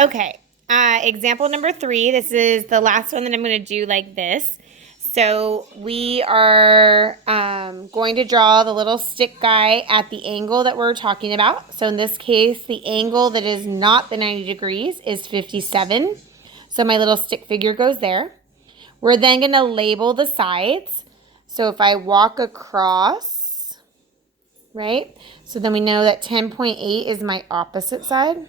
Okay, example number 3. This is the last one that I'm going to do like this. So we are going to draw the little stick guy at the angle that we're talking about. So in this case, the angle that is not the 90 degrees is 57. So my little stick figure goes there. We're then going to label the sides. So if I walk across, right? So then we know that 10.8 is my opposite side.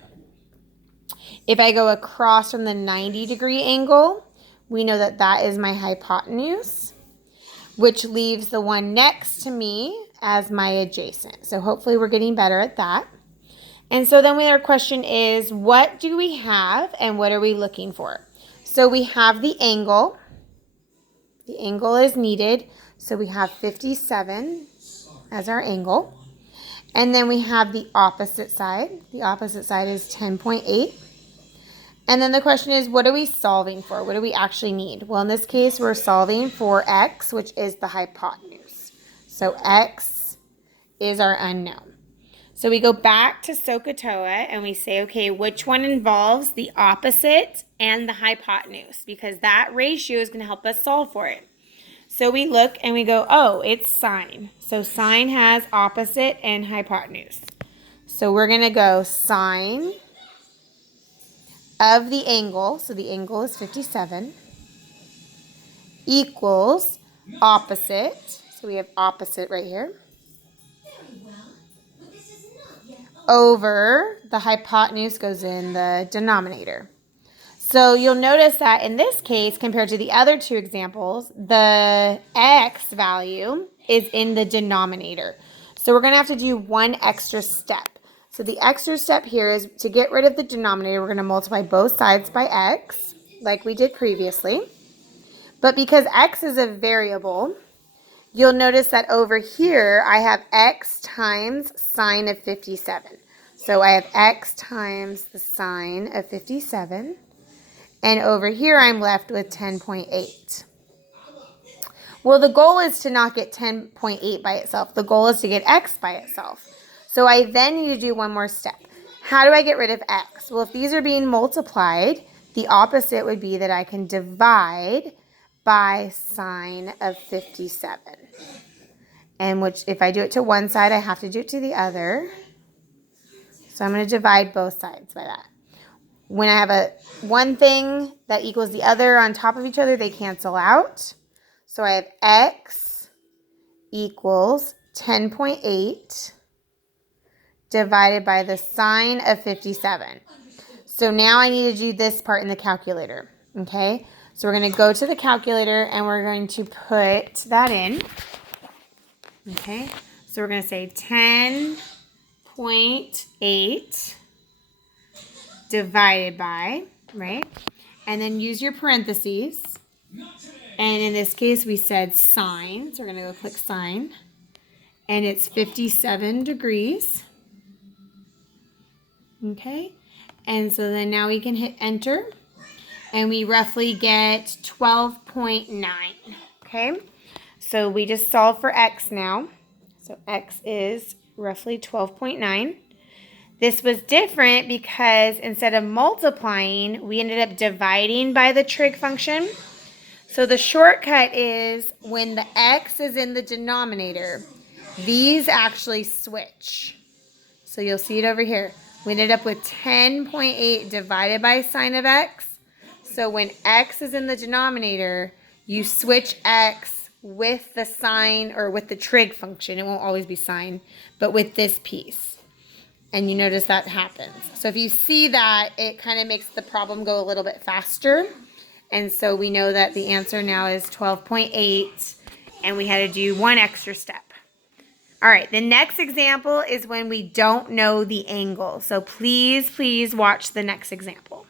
If I go across from the 90-degree angle, we know that that is my hypotenuse, which leaves the one next to me as my adjacent. So hopefully we're getting better at that. And so then our question is, what do we have and what are we looking for? So we have the angle. The angle is needed. So we have 57 as our angle. And then we have the opposite side. The opposite side is 10.8. And then the question is, what are we solving for? What do we actually need? Well, in this case, we're solving for x, which is the hypotenuse. So x is our unknown. So we go back to SOHCAHTOA and we say, okay, which one involves the opposite and the hypotenuse? Because that ratio is going to help us solve for it. So we look and we go, oh, it's sine. So sine has opposite and hypotenuse. So we're going to go sine of the angle, so the angle is 57, equals opposite, so we have opposite right here, over the hypotenuse goes in the denominator. So you'll notice that in this case, compared to the other two examples, the x value is in the denominator. So we're going to have to do one extra step. So the extra step here is to get rid of the denominator, we're going to multiply both sides by x, like we did previously. But because x is a variable, you'll notice that over here, I have x times sine of 57. So I have x times the sine of 57. And over here, I'm left with 10.8. Well, the goal is to not get 10.8 by itself. The goal is to get x by itself. So I then need to do one more step. How do I get rid of x? Well, if these are being multiplied, the opposite would be that I can divide by sine of 57. And which, if I do it to one side, I have to do it to the other. So I'm going to divide both sides by that. When I have one thing that equals the other on top of each other, they cancel out. So I have x equals 10.8 divided by the sine of 57. So now I need to do this part in the calculator, okay? So we're going to go to the calculator and we're going to put that in, okay? So we're going to say 10.8 divided by, right? And then use your parentheses. And in this case, we said sine. So we're going to go click sine. And it's 57 degrees. Okay. And so then now we can hit enter. And we roughly get 12.9. Okay. So we just solved for x now. So x is roughly 12.9. This was different because instead of multiplying, we ended up dividing by the trig function. So the shortcut is when the x is in the denominator, these actually switch. So you'll see it over here. We ended up with 10.8 divided by sine of x. So when x is in the denominator, you switch x with the sine or with the trig function. It won't always be sine, but with this piece. And you notice that happens. So if you see that, it kind of makes the problem go a little bit faster. And so we know that the answer now is 12.8, and we had to do one extra step. All right, the next example is when we don't know the angle. So please watch the next example.